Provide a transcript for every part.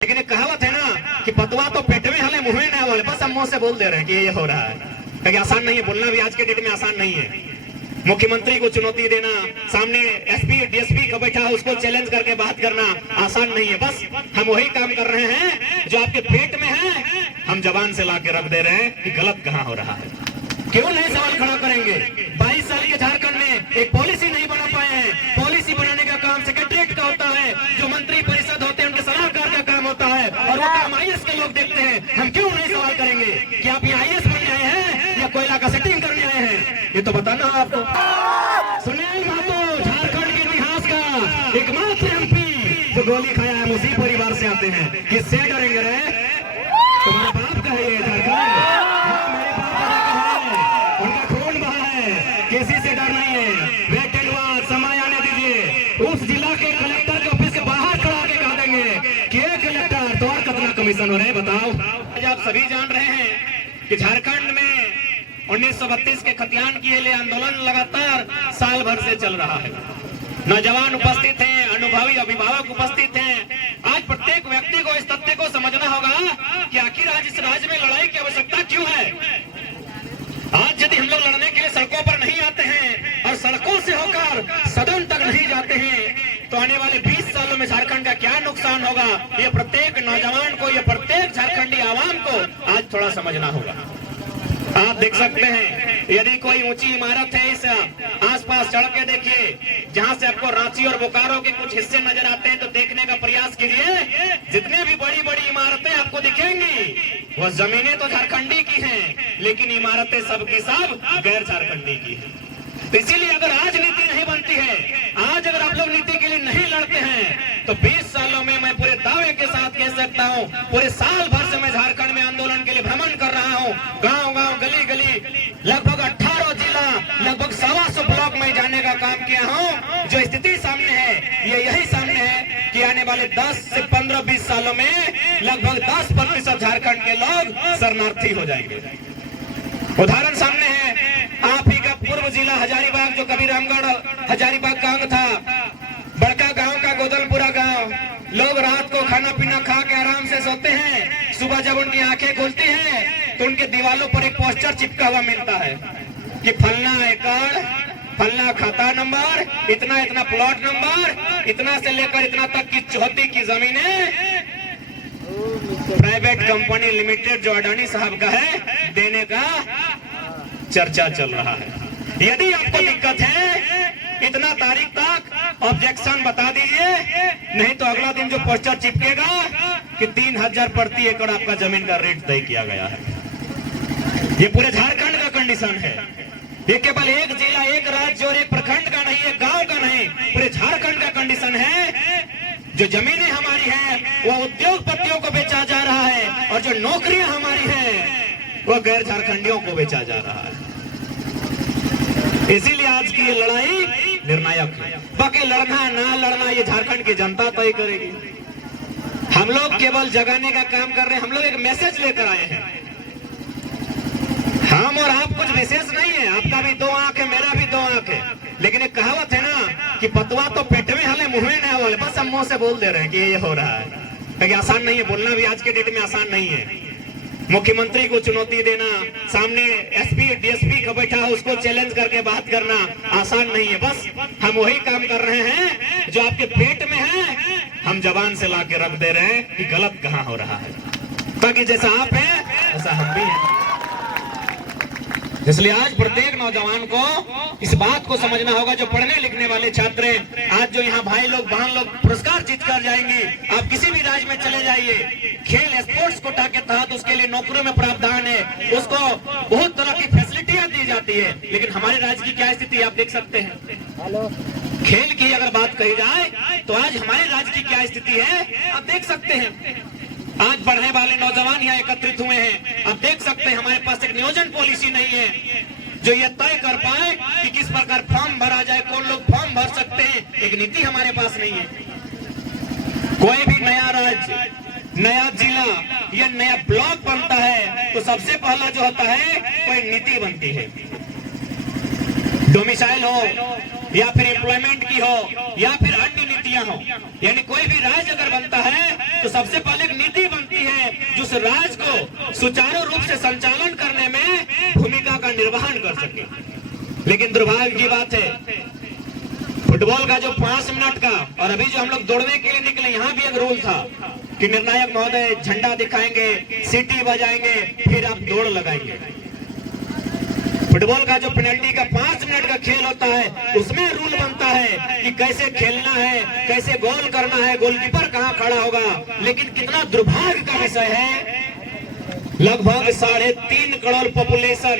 लेकिन एक कहावत है ना कि पतवा तो पेट में हले मुंह में ना वाले, बस हम मुंह से बोल दे रहे हैं कि ये हो रहा है। क्योंकि आसान नहीं है, बोलना भी आज के डेट में आसान नहीं है। मुख्यमंत्री को चुनौती देना, सामने एसपी डीएसपी का बैठा है उसको चैलेंज करके बात करना आसान नहीं है। बस हम वही काम कर रहे हैं जो आपके पेट में है, हम जबान से ला के रख दे रहे हैं कि गलत कहाँ हो रहा है। क्यों नहीं सवाल खड़ा करेंगे? 22 साल के झारखंड में एक पॉलिसी नहीं बना पाए हैं। पॉलिसी बनाने का काम सेक्रेटरीट का होता है, जो मंत्री परिषद होते हैं उनके सलाहकार का काम होता है, और वो काम आईएएस के लोग देखते हैं। हम क्यों नहीं सवाल करेंगे कि आप यहाँ आईएएस बनने आए हैं या कोयला का सेटिंग करने आए हैं? ये तो बताना आपको। सुनील महतो झारखंड के इतिहास का एकमात्र एमपी जो गोली खाया है, उसी परिवार से आते हैं। किससे डरेंगे रे? तुम्हारे बाप का है ये झारखंड, किसी से डर नहीं है। वेट एंड वॉच, समय आने दीजिए। उस जिला के कलेक्टर के ऑफिस के बाहर खड़ा के कह देंगे कि ये कलेक्टर तो और कितना कमीशन हो रहे हैं बताओ। आज आप सभी जान रहे हैं कि झारखंड में 1932 के खतियान के लिए आंदोलन लगातार साल भर से चल रहा है। नौजवान उपस्थित हैं, अनुभवी अभिभावक उपस्थित हैं। आज प्रत्येक व्यक्ति को इस तथ्य को समझना होगा कि आखिर आज इस राज्य में लड़ाई की आवश्यकता क्यों है। आज यदि हम लोग लड़ने के लिए सड़कों पर नहीं आते हैं और सड़कों से होकर सदन तक नहीं जाते हैं, तो आने वाले 20 सालों में झारखंड का क्या नुकसान होगा, ये प्रत्येक नौजवान को, ये प्रत्येक झारखंडी आवाम को आज थोड़ा समझना होगा। आप देख सकते हैं, यदि कोई ऊंची इमारत है, इस आसपास चढ़ के देखिए, जहां से आपको रांची और बोकारो के कुछ हिस्से नजर आते हैं, तो देखने का प्रयास कीजिए। जितने भी बड़ी बड़ी इमारतें आपको दिखेंगी, वो जमीनें तो झारखंडी की हैं, लेकिन इमारतें सबकी सब गैर झारखंडी की हैं। तो इसीलिए अगर आज नीति नहीं बनती है, आज अगर आप लोग नीति के लिए नहीं लड़ते हैं, तो 20 सालों में मैं पूरे दावे के साथ कह सकता हूं, पूरे साल भर से मैं झारखंड में आंदोलन के लिए भ्रमण कर रहा हूं। गांव गांव, गली गली, लगभग 18 जिला, लगभग 125 ब्लॉक में जाने का काम किया हूं। जो स्थिति सामने है, ये यही सामने है कि आने वाले 10 से 15-20 सालों में लगभग 10% झारखंड के लोग शरणार्थी हो जाएंगे। उदाहरण सामने है, आप ही का पूर्व जिला हजारीबाग, जो कभी रामगढ़ हजारीबाग गांव था, बड़का गांव का गोदलपुरा गांव। लोग रात को खाना पीना खा के आराम से सोते हैं, सुबह जब उनकी आंखें खुलती हैं तो उनके दीवारों पर एक पोस्टर चिपका हुआ मिलता है कि फलना एकड़, फलना खाता नंबर, इतना इतना प्लॉट नंबर, इतना से लेकर इतना तक की चौहदी की जमीनें प्राइवेट कंपनी लिमिटेड जो अडानी साहब का है, देने का चर्चा चल रहा है। यदि आपको दिक्कत है, इतना तारीख तक ऑब्जेक्शन बता दीजिए, नहीं तो अगला दिन जो पोस्टर चिपकेगा कि 3000 प्रति एकड़ आपका जमीन का रेट तय किया गया है। ये पूरे झारखंड का कंडीशन है। ये केवल एक जिला, एक राज्य और एक प्रखंड का नहीं, एक गांव का नहीं, पूरे झारखंड का कंडीशन है। जो जमीनें हमारी हैं वो उद्योगपतियों को बेचा जा रहा है, और जो नौकरियां हमारी हैं वो गैर झारखंडियों को बेचा जा रहा है। इसीलिए आज की ये लड़ाई निर्णायक है। बाकी लड़ना ना लड़ना ये झारखंड की जनता तय करेगी। हम लोग केवल जगाने का काम कर रहे हैं, हम लोग एक मैसेज लेकर आए हैं। हम और आप कुछ विशेष नहीं है, आपका भी 2 आंख है, मेरा भी 2 आंख है, लेकिन एक कहावत है ना कि पतवा तो पेट में हले मुंह में ना वाले, बस हम मुंह से बोल दे रहे हैं कि ये हो रहा है। क्योंकि आसान नहीं है, बोलना भी आज के डेट में आसान नहीं है। मुख्यमंत्री को चुनौती देना, सामने एसपी डीएसपी का बैठा है उसको चैलेंज करके बात करना आसान नहीं है। बस हम वही काम कर रहे हैं जो आपके पेट में है, हम जबान से ला के रख दे रहे हैं कि गलत कहाँ हो रहा है। ताकि जैसा आप हैं ऐसा हम भी हैं। इसलिए आज प्रत्येक नौजवान को इस बात को समझना होगा, जो पढ़ने लिखने वाले छात्र हैं, आज जो यहाँ भाई लोग बहन लोग पुरस्कार जीत कर जाएंगे, आप किसी भी राज्य में चले जाइए, खेल स्पोर्ट्स कोटा के तहत उसके लिए नौकरियों में प्रावधान है, उसको बहुत तरह की फैसिलिटियां दी जाती है। लेकिन हमारे राज्य की क्या स्थिति आप देख सकते हैं। खेल की अगर बात कही जाए तो आज हमारे राज्य की क्या स्थिति है आप देख सकते हैं। आज पढ़ने वाले नौजवान यहाँ एकत्रित हुए हैं, आप देख सकते हैं हमारे पास एक नियोजन पॉलिसी नहीं है जो ये तय कर पाए कि किस प्रकार फॉर्म भरा जाए, कौन लोग फॉर्म भर सकते हैं। एक नीति हमारे पास नहीं है। कोई भी नया राज्य, नया जिला या नया ब्लॉक बनता है तो सबसे पहला जो होता है कोई नीति बनती है। डोमिसाइल हो, या फिर एम्प्लॉयमेंट की हो या फिर अन्य नीतियां हो, यानी कोई भी राज्य अगर बनता है तो सबसे पहले एक नीति बनती है जो उस राज्य को सुचारू रूप से संचालन करने में भूमिका का निर्वहन कर सके। लेकिन दुर्भाग्य की बात है, फुटबॉल का जो 5 मिनट का और अभी जो हम लोग दौड़ने के लिए निकले, यहाँ भी एक रूल था कि निर्णायक महोदय झंडा दिखाएंगे, सीटी बजाएंगे, फिर आप दौड़ लगाएंगे। फुटबॉल का जो पेनल्टी का 5 मिनट का खेल होता है, उसमें रूल बनता है कि कैसे खेलना है, कैसे गोल करना है, गोलकीपर कहाँ खड़ा होगा। लेकिन कितना दुर्भाग्य का विषय है, लगभग 3.5 करोड़ पॉपुलेशन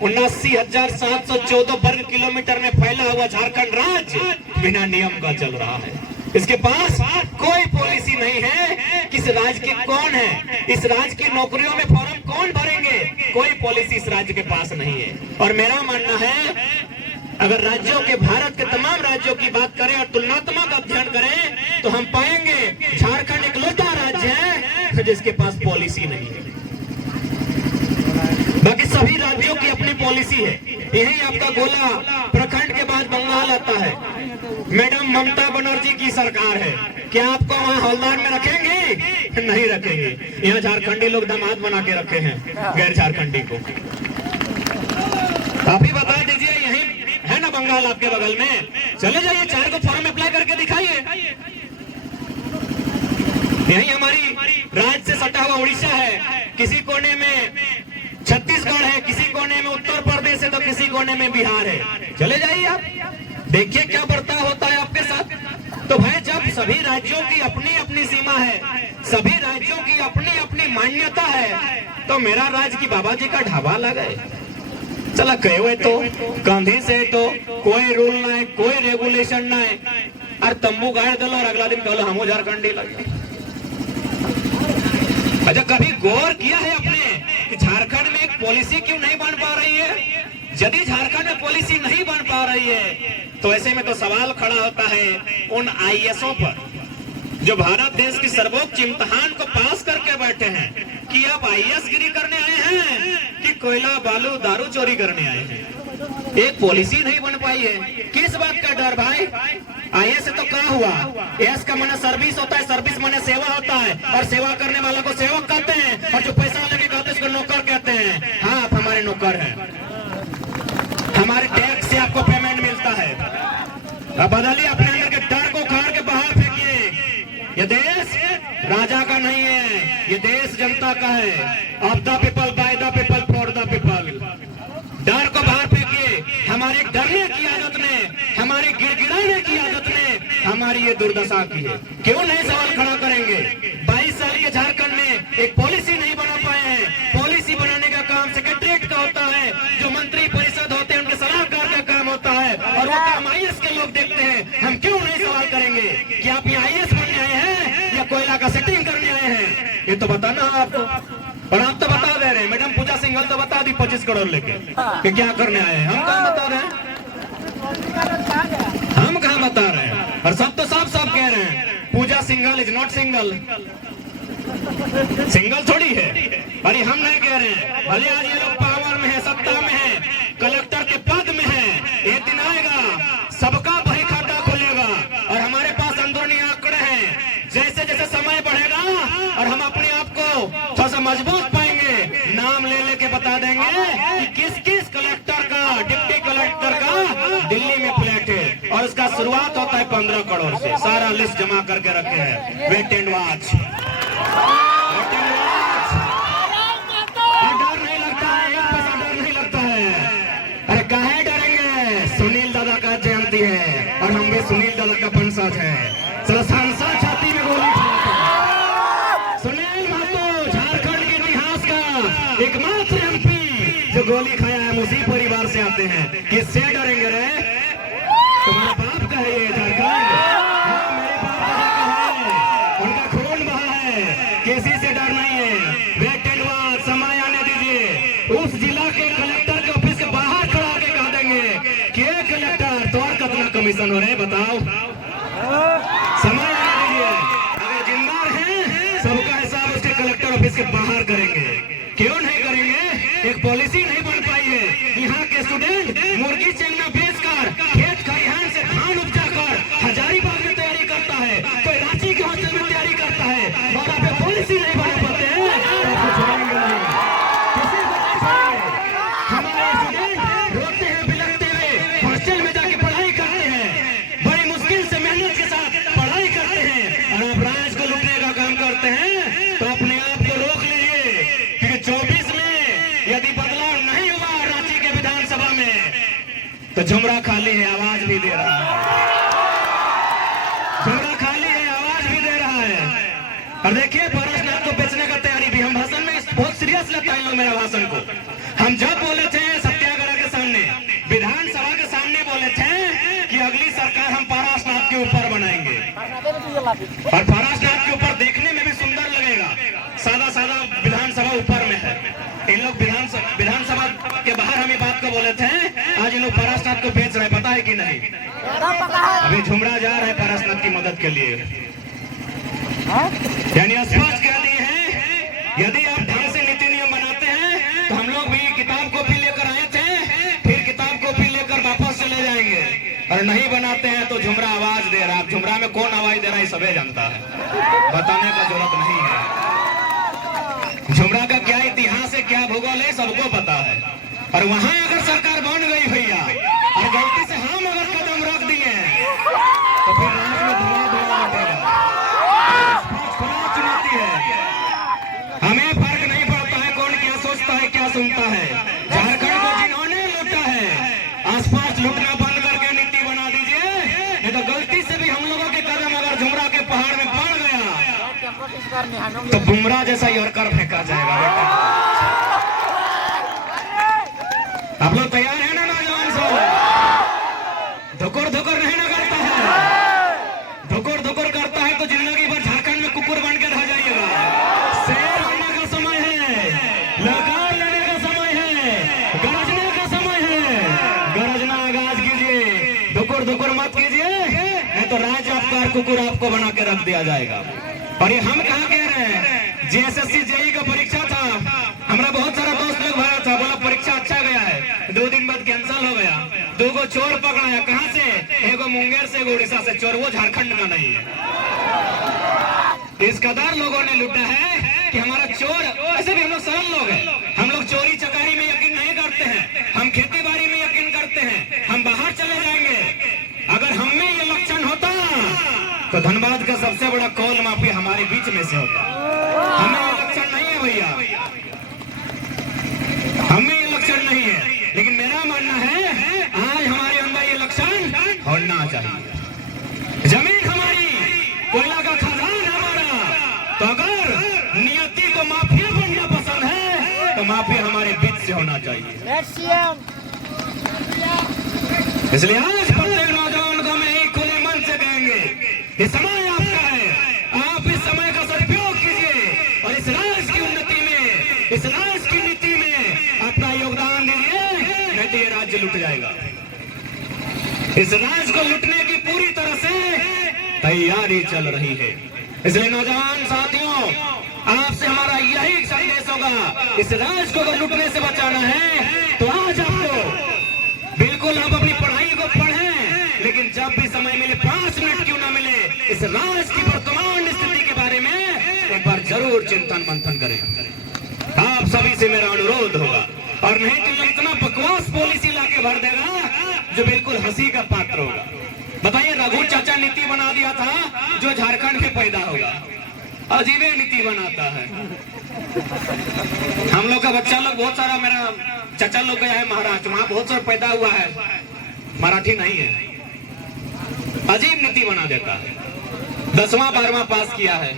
79,714 वर्ग किलोमीटर में फैला हुआ झारखंड राज्य बिना नियम का चल रहा है। इसके पास कोई पॉलिसी नहीं है कि इस राज्य के कौन है, इस राज्य की नौकरियों में फॉर्म कौन भरेंगे, कोई पॉलिसी इस राज्य के पास नहीं है। और मेरा मानना है, अगर राज्यों के, भारत के तमाम राज्यों की बात करें और तुलनात्मक अध्ययन करें तो हम पाएंगे झारखंड इकलौता राज्य है जिसके पास पॉलिसी नहीं है। बाकी सभी राज्यों की अपनी पॉलिसी है। यही आपका गोला प्रखंड के बाद बंगाल आता है। मैडम ममता बनर्जी की सरकार है, क्या आपको वहाँ हौलदार में रखेंगे? नहीं रखेंगे। यहाँ झारखंडी लोग दामाद बना के रखे हैं गैर झारखंडी को। आप ही बता दीजिए, यही है ना बंगाल आपके बगल में? चले जाइए, 4 को फॉर्म अप्लाई करके दिखाइए। यही हमारी राज्य से सटा हुआ उड़ीसा है, किसी कोने में छत्तीसगढ़ है, किसी कोने में उत्तर प्रदेश है, तो किसी कोने में बिहार है। चले जाइए आप, देखिए क्या बर्ताव होता है आपके साथ। तो भाई, जब सभी राज्यों की अपनी अपनी सीमा है, सभी राज्यों की अपनी अपनी मान्यता है, तो मेरा राज्य की बाबा जी का ढाबा लगे। चला कहे हुए तो गांधी से तो कोई रूल ना है, कोई रेगुलेशन ना है, और तंबू गाड़ दो और अगला दिन कहो हम झारखंडी लगे। अच्छा, कभी गौर किया है आपने कि झारखंड में एक पॉलिसी क्यों नहीं बन पा रही है? यदि झारखंड में पॉलिसी नहीं बन पा रही है तो ऐसे में तो सवाल खड़ा होता है उन आईएएसओं पर जो भारत देश की सर्वोच्च इम्तिहान को पास करके बैठे हैं कि आप आईएएस गिरी करने आए हैं कि कोयला बालू दारू चोरी करने आए हैं। एक पॉलिसी नहीं बन पाई है। किस बात का डर भाई? आईएएस से तो क्या हुआ? एस का माने सर्विस होता है, सर्विस माने सेवा होता है, और सेवा करने वालों को सेवक कहते हैं, और जो पैसा लेके कहते हैं उसको नौकर कहते हैं। हाँ, आप हमारे नौकर हैं, हमारे टैक्स से आपको पेमेंट मिलता है। अब बदलिए अपने अंदर के डर को उखाड़ के बाहर फेंकिए। ये देश राजा का नहीं है, ये देश जनता का है। Of the people, by the people, for the people. डर को बाहर फेंकिए। हमारे डरने की आदत ने, हमारे गिड़गिड़ाने की आदत ने हमारी ये दुर्दशा की है। क्यों नहीं सवाल खड़ा करेंगे? 22 साल के झारखंड में एक पॉलिसी नहीं बना पाए हैं। पॉलिसी बनाने का काम सेक्रेटरीट का होता है, जो मंत्री परिषद होते हैं उनके सलाहकार का काम होता है, और वो काम आईएएस के लोग देखते हैं। हम क्यों नहीं सवाल करेंगे कि आप यहाँ आईएएस बनने आए हैं या कोयला का सेटिंग करने आए हैं? ये तो बताना आपको। और आप तो बता दे रहे हैं, मैडम पूजा सिंघल तो बता दी 25 करोड़ लेके कि क्या करने आए हैं। हम कहाँ बता रहे हैं? हम कहाँ बता रहे हैं? और सब तो साफ साफ कह रहे हैं, Pooja Singhal is not single. Single थोड़ी है। अरे हम नहीं कह रहे हैं, भले आज ये लोग पावर में है, सत्ता में है, कलेक्टर के पद में है, एक दिन आएगा सबका बही खाता खुलेगा। और हमारे पास अंदरूनी आंकड़े हैं, जैसे जैसे समय बढ़ेगा और हम अपने आप को थोड़ा सा मजबूत पाएंगे, नाम ले लेके बता देंगे कि किस किस कलेक्टर का, डिप्टी कलेक्टर का दिल्ली में फ्लैट है, और उसका शुरुआत होता है 15 करोड़ से। सारा लिस्ट जमा करके रखे हैं। Wait and watch. डर नहीं लगता है, एक पैसा डर नहीं लगता है। अरे काहे डरेंगे? सुनील दादा का जयंती है और हम भी सुनील दादा का वंशज है। चलो सांसद छाती में गोली खाते। सुनील महतो झारखंड के इतिहास का एकमात्र एमपी जो गोली खाया है, उसी परिवार से आते हैं। किससे डरेंगे रे? तुम्हारे बाप का है ये झारखंड। हाँ, मेरे बाप का है, उनका खून बहा है, किसी से डर नहीं है। वेट एंड वॉच, समय आने दीजिए। उस जिला के कलेक्टर के ऑफिस के बाहर खड़ा के कह देंगे कि कलेक्टर तो और कितना कमीशन हो रहे बताओ। समय आने दीजिए। अगर जिम्मा है सबका हिसाब उसके कलेक्टर ऑफिस के बाहर करेंगे। क्यों नहीं करेंगे? एक पॉलिसी नहीं बन पाई है। यहाँ के स्टूडेंट मुर्गी चंगना बेचकर खेत खलिहान तो झुमरा खाली है, आवाज भी दे रहा है। झुमरा खाली है, आवाज भी दे रहा है। और देखिए पारसनाथ को बेचने का तैयारी भी। हम भाषण में बहुत सीरियस लेता है लोग मेरा भाषण को। हम जब बोले थे सत्याग्रह के सामने, विधानसभा के सामने बोले थे कि अगली सरकार हम पारसनाथ के ऊपर बनाएंगे, और पारसनाथ के ऊपर देखने में भी सुंदर लगेगा। सादा सादा विधानसभा ऊपर में है। इन लोग विधानसभा के बाहर हम ये बात को बोले थे, आज इन लोग पारसनाथ को बेच रहे हैं, पता है कि नहीं? अभी झुमरा जा रहा है पारसनाथ की मदद के लिए। यानी स्पष्ट कह दिए हैं, यदि आप ढंग से नीति नियम बनाते हैं तो हम लोग भी किताब कॉपी लेकर आए थे, फिर किताब कॉपी लेकर वापस चले जाएंगे। और नहीं बनाते हैं तो झुमरा आवाज दे रहा है। झुमरा में कौन आवाज दे रहा है सबे जानता है, बताने का जरूरत नहीं है। झुमरा का क्या इतिहास है, क्या भूगोल है, सबको पता है। और वहां अगर सरकार बन गई भैया, और गलती से हम अगर कदम रख दिए तो फिर रात में धुआं धुआं उठेगा। खुला चुनौती है। हमें फर्क नहीं पड़ता है कौन क्या सोचता है, क्या सुनता है। झारखंड को जिन्होंने लूटा है, आसपास लूटना बंद करके नीति बना दीजिए, नहीं तो गलती से भी हम लोगों के कदम अगर झुमरा के पहाड़ में पड़ गया तो बुमराह जैसा यॉर्कर फेंका जाएगा बेटा। आप लोग तैयार है ना नौजवान सब? धुकुर धुकुर नहीं ना करता है। धुकुर धुकुर करता है तो जिंदगी भर झारखंड में कुकुर बन के रह जाइएगा। शेर होने का समय है, लगान लेने का समय है, गरजने का समय है। गरजना आगाज कीजिए, धुकुर धुकुर मत कीजिए, नहीं तो राज्य आपका कुकुर आपको बना के रख दिया जाएगा। और ये हम कहा कह रहे हैं, जेएसएससी जेई का परीक्षा था, हमारा बहुत सारा दोस्त लोग भरा था, बोला परीक्षा अच्छा गया है। 2 दिन बाद कैंसिल हो गया। 2 को चोर पकड़ाया, कहां से? एगो मुंगेर से, एगो उड़ीसा से। चोर वो झारखंड का नहीं है। इस कदर लोगों ने लूटा है कि हमारा चोर, ऐसे भी हम लोग सरल लोग हैं, हम लोग चोरी चकारी में यकीन नहीं करते हैं, हम खेती बाड़ी में यकीन करते हैं, हम बाहर चले जाएंगे। अगर हम में ये लक्षण होता तो धनबाद का सबसे बड़ा कौल माफी हमारे बीच में से होता। हमें ये लक्षण नहीं है भैया, हमें ये लक्षण नहीं है। लेकिन मेरा मानना है आज हमारे अंदर ये लक्षण होना चाहिए। जमीन हमारी, कोयला का खदान हमारा, तो अगर नियति को माफिया बनना पसंद है तो माफिया हमारे बीच से होना चाहिए। इसलिए आज प्रत्येक नौजवान को मैं एक खुले मन से कहेंगे, ये समय आपका है, आप इस समय का सदुपयोग कीजिए और इस राष्ट्र की उन्नति में, इस राष्ट्र की नीति में अपना योगदान दीजिए, नहीं तो ये राज्य लुट जाएगा। इस राज्य को लुटने की पूरी तरह से तैयारी चल रही है। इसलिए नौजवान साथियों, आपसे हमारा यही संदेश होगा, इस राज्य को अगर लुटने से बचाना है तो आज आपको बिल्कुल आप अपनी पढ़ाई को पढ़ें, लेकिन जब भी समय मिले, 5 मिनट क्यों ना मिले, इस राज्य की वर्तमान स्थिति के बारे में एक बार जरूर चिंतन मंथन करें। आप सभी से मेरा अनुरोध होगा। और नहीं तो ये इतना बकवास पॉलिसी लाके भर देगा जो बिल्कुल हंसी का पात्र होगा। बताइए, रघु चाचा नीति बना दिया था जो झारखंड में पैदा होगा, अजीबे नीति बनाता है। हम लोग का बच्चा लोग बहुत सारा, मेरा चाचा लोग गया है महाराष्ट्र, वहां बहुत सारा पैदा हुआ है, मराठी नहीं है, अजीब नीति बना देता है। 10वां 12वां पास किया है।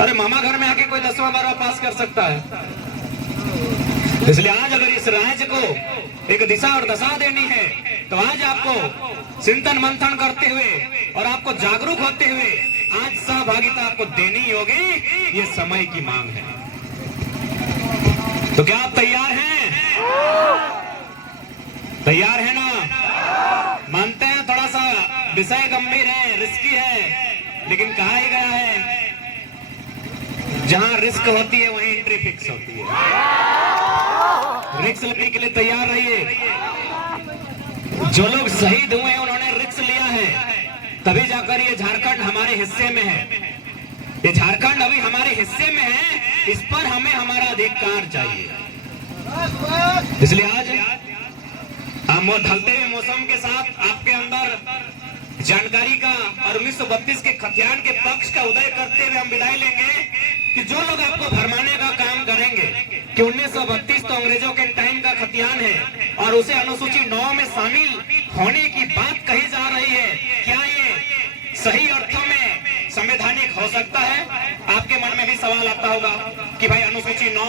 अरे मामा घर में आके कोई 10वां 12वां पास कर सकता है? इसलिए आज अगर इस राज्य को एक दिशा और दशा देनी है तो आज आपको चिंतन मंथन करते हुए और आपको जागरूक होते हुए आज सहभागिता आपको देनी होगी। ये समय की मांग है। तो क्या आप तैयार हैं? तैयार है ना? मानते हैं थोड़ा सा विषय गंभीर है, रिस्की है, लेकिन कहा ही गया है जहां रिस्क होती है वहीं एंट्री फिक्स होती है। रिस्क लेने के लिए तैयार रहिए। जो लोग शहीद हुए हैं उन्होंने रिस्क लिया है, तभी जाकर ये झारखंड हमारे हिस्से में है। ये झारखंड अभी हमारे हिस्से में है, इस पर हमें हमारा अधिकार चाहिए। इसलिए आज हम ढलते हुए मौसम के साथ आपके अंदर जानकारी का और 1932 के खतियान के पक्ष का उदय करते हुए हम विदाई लेंगे कि जो लोग आपको भरमाने का काम करेंगे कि 1932 तो अंग्रेजों के टाइम का खतियान है और उसे अनुसूची 9 में शामिल होने की बात कही जा रही है, क्या ये सही अर्थों में संवैधानिक हो सकता है? आपके मन में भी सवाल आता होगा कि भाई अनुसूची 9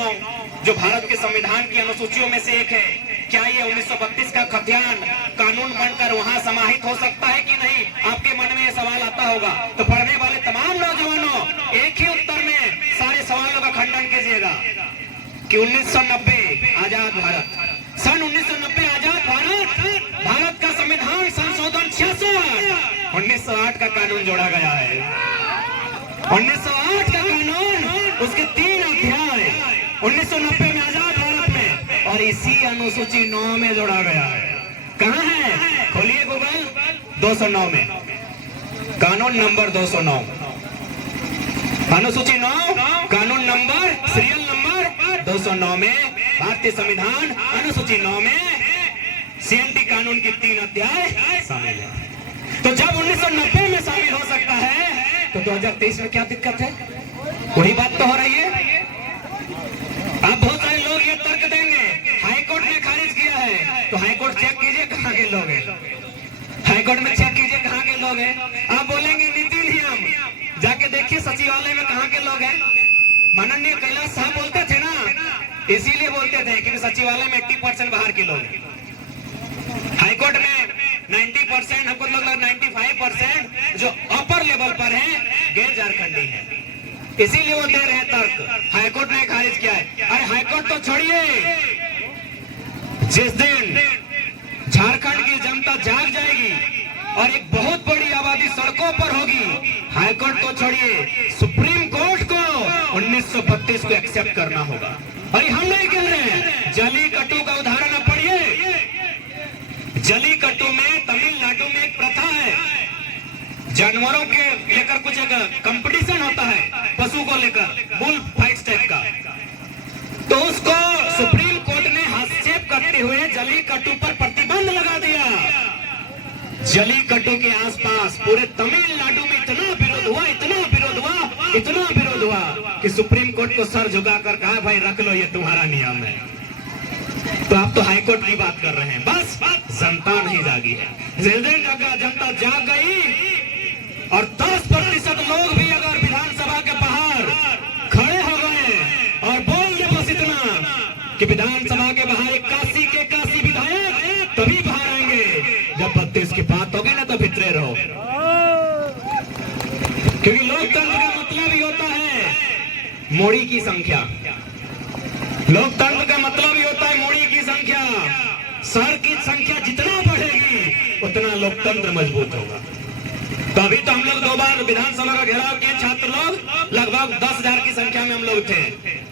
जो भारत के संविधान की अनुसूचियों में से एक है, क्या ये 1932 का खतियान कानून बनकर वहां समाहित हो सकता है कि नहीं? आपके मन में ये सवाल आता होगा। तो पढ़ने वाले तमाम नौजवानों एक ही उत्तर में सारे सवालों का खंडन कीजिएगा कि 1990 आजाद भारत, सन 1990 आजाद भारत, भारत का संविधान संशोधन 66 1908 का कानून जोड़ा गया है। 1908 का कानून, उसके 3 अध्याय 1990 में आजाद भारत में, और इसी अनुसूची 9 में जोड़ा गया है। कहाँ है? खोलिए गूगल, 209 में, कानून नंबर 209, अनुसूची 9, कानून नंबर, सीरियल नंबर 209 में भारतीय संविधान अनुसूची 9 में CNT कानून की 3 अध्याय शामिल है। तो जब 1990 में शामिल हो सकता है तो 2023 में क्या दिक्कत है? वही बात तो हो रही है। अब बहुत सारे लोग ये तर्क देंगे हाईकोर्ट ने खारिज किया है, तो हाईकोर्ट चेक कीजिए कहाँ के लोग हैं, हाईकोर्ट में चेक कीजिए कहाँ के लोग हैं। आप बोलेंगे नीति नियम, जाके देखिए सचिवालय में कहाँ के लोग हैं। माननीय कैलाश साहब बोलते थे ना, इसीलिए बोलते थे क्योंकि सचिवालय में 80% बाहर के लोग हैं, हाईकोर्ट में 90%, हमको लोग 95% जो अपर लेवल पर हैं गैर झारखंडी हैं, इसीलिए वो दे रहे हैं तर्क। हाईकोर्ट ने खारिज किया है। अरे हाईकोर्ट तो छोड़िए, जिस दिन झारखंड की जनता जाग जाएगी और एक बहुत बड़ी आबादी सड़कों पर होगी, हाईकोर्ट को छोड़िए, सुप्रीम कोर्ट को 1932 को एक्सेप्ट करना होगा। अरे हम नहीं कह रहे हैं, जलीकट्टू का उदाहरण आप पढ़िए। जलीकट्टू में तमिलनाडु में एक प्रथा है, जानवरों के लेकर कुछ एक कंपटीशन होता है, पशु को लेकर, बुल फाइट टाइप का। तो उसको सुप्रीम कोर्ट ने हस्तक्षेप करते हुए जलीकट्टू पर प्रतिबंध लगा दिया। जलीकट्टू के आसपास पूरे तमिलनाडु में इतना विरोध हुआ, इतना विरोध हुआ, इतना विरोध हुआ कि सुप्रीम कोर्ट को सर झुकाकर कहा भाई रख लो, ये तुम्हारा नियम है। तो आप तो हाईकोर्ट की बात कर रहे हैं। बस जनता नहीं जागी है। जिस दिन जनता जाग गई और 10% लोग भी अगर विधानसभा के बाहर खड़े हो गए और बोल दे बस इतना कि विधानसभा के बाहर 81 के 81 विधायक तभी बाहर आएंगे जब 32 की बात होगी ना, तो भितरे रहो। क्योंकि लोकतंत्र का मतलब ही होता है मोड़ी की संख्या, लोकतंत्र का मतलब ही होता है मोड़ी की संख्या। सर की संख्या जितना बढ़ेगी उतना लोकतंत्र मजबूत होगा। तो अभी तो हम लोग 2 बार विधानसभा का घेराव किए, छात्र लोग लगभग 10,000 की संख्या में हम लोग थे।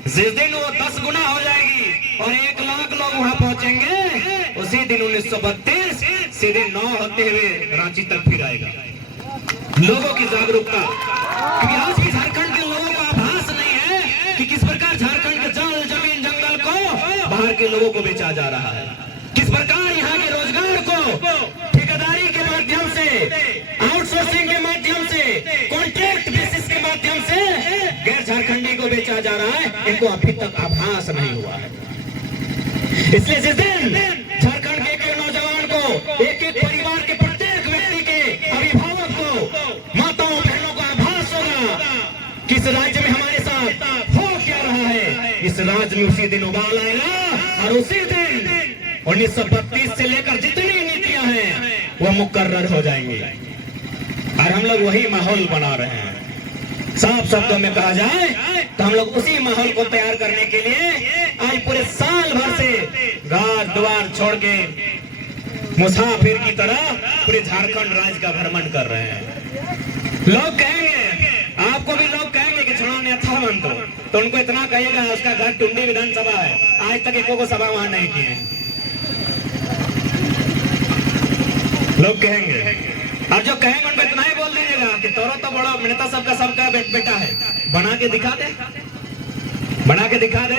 जिस दिन वो 10 गुना हो जाएगी और 1 लाख लोग वहां पहुंचेंगे, उसी दिन 1932 सीधे 9 होते हुए रांची तक फिर आएगा। लोगों की जागरूकता, क्योंकि आज भी झारखंड के लोगों को आभास नहीं है कि किस प्रकार झारखंड के जल जमीन जंगल को बाहर के लोगों को बेचा जा रहा है, किस प्रकार यहाँ के रोजगार को ठेकेदारी के माध्यम से, आउटसोर्सिंग के माध्यम से, कॉन्ट्रैक्ट बेसिस के माध्यम से गैर झारखंडी को बेचा जा रहा है। इनको अभी तक आभास नहीं हुआ है। इसलिए जिस दिन झारखंड के एक नौजवान को, एक एक परिवार के प्रत्येक व्यक्ति के अभिभावक को, माताओं बहनों को आभास होगा कि इस राज्य में हमारे साथ हो क्या रहा है, इस राज्य में उसी दिन उबाल आएगा और उसी दिन 1932 से लेकर जितनी नीतियां हैं वो मुकर्रर हो जाएंगी। और हम लोग वही माहौल बना रहे हैं। साफ शब्दों में कहा जाए तो हम लोग उसी माहौल को तैयार करने के लिए आज पूरे साल भर से घर द्वार छोड़ के मुसाफिर की तरह पूरे झारखंड राज्य का भ्रमण कर रहे हैं। लोग कहेंगे, आपको भी लोग कहेंगे कि चुनाव नेता बन तो उनको इतना कहिएगा उसका घर टुंडी विधानसभा है, आज तक एको को सभा वहां नहीं किए। लोग कहेंगे, और जो कहेंगे उनको इतना ही बोल दीजिएगा कि तोरो तो बड़ा नेता सबका बेटा है, बना के दिखा दे, बना के दिखा दे,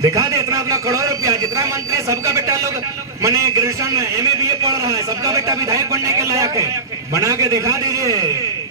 दिखा दे इतना अपना करोड़ रुपया, जितना मंत्री सबका बेटा लोग मैंने ग्रेजुएशन MA BA पढ़ रहा है, सबका बेटा विधायक बनने के लायक है, बना के दिखा दीजिए।